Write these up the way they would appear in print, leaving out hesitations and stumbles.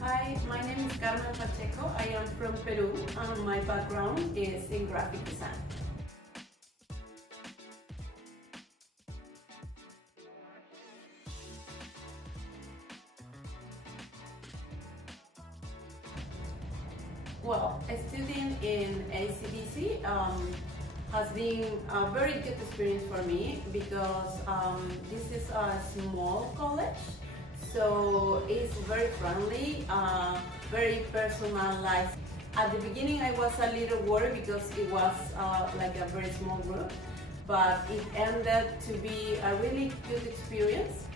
Hi, my name is Carmen Pacheco. I am from Peru and my background is in graphic design. Well, studying in ACDC has been a very good experience for me because this is a small college, so it's very friendly, very personalized. At the beginning I was a little worried because it was like a very small group, but it ended to be a really good experience.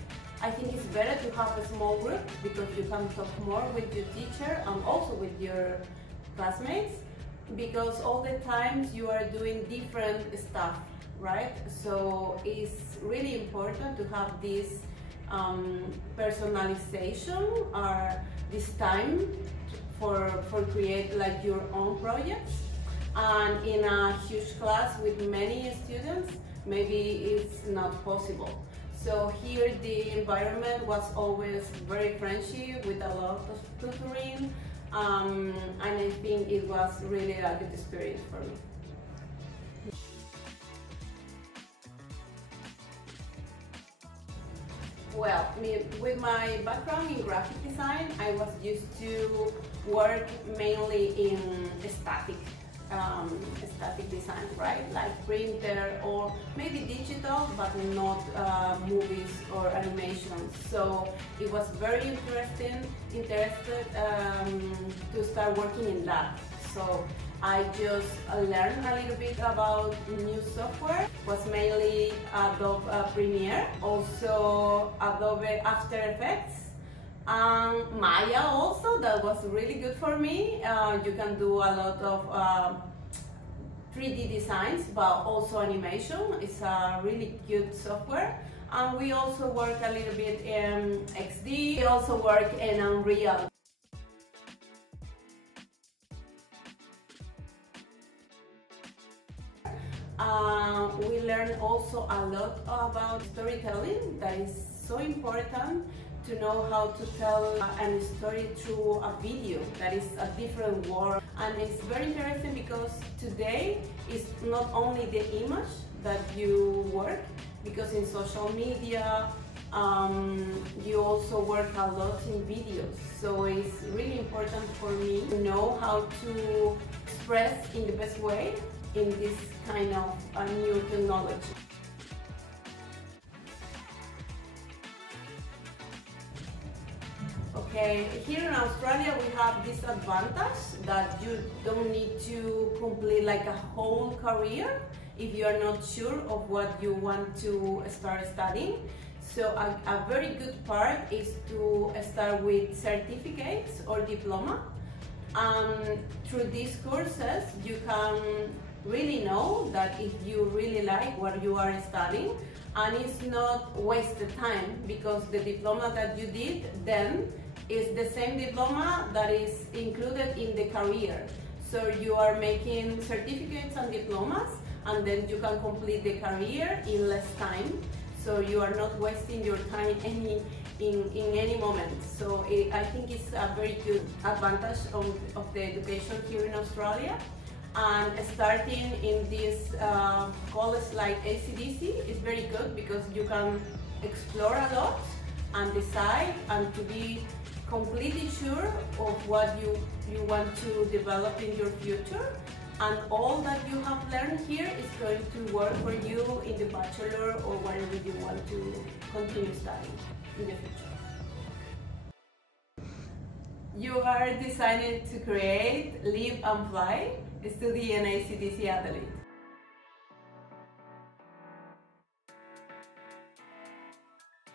I think it's better to have a small group because you can talk more with your teacher and also with your classmates, because all the times you are doing different stuff, right? So it's really important to have this personalization or this time for create like your own projects. And in a huge class with many students, maybe it's not possible. So here the environment was always very friendly with a lot of tutoring, and I think it was really a good experience for me. Well, with my background in graphic design, I was used to work mainly in static design, right? Like printer or maybe digital, but not movies or animations. So it was very interested to start working in that. So I just learned a little bit about new software. It was mainly Adobe Premiere, also Adobe After Effects, and Maya also. That was really good for me. You can do a lot of 3D designs, but also animation. It's a really good software. And we also work a little bit in XD. We also work in Unreal. We learn also a lot about storytelling. That is so important, to know how to tell a story through a video. That is a different world, and it's very interesting because today it's not only the image that you work, because in social media you also work a lot in videos. So it's really important for me to know how to express in the best way in this kind of new technology. Okay, here in Australia we have this advantage that you don't need to complete like a whole career if you are not sure of what you want to start studying. So a very good part is to start with certificates or diploma, and through these courses you can really know that if you really like what you are studying, and it's not wasted time, because the diploma that you did then is the same diploma that is included in the career. So you are making certificates and diplomas, and then you can complete the career in less time. So you are not wasting your time in any moment. So I think it's a very good advantage of the education here in Australia. And starting in this college like ACDC is very good because you can explore a lot and decide and to be completely sure of what you want to develop in your future. And all that you have learned here is going to work for you in the bachelor or whatever you want to continue studying in the future. You are designed to create, live and fly. Study in ACDC Adelaide.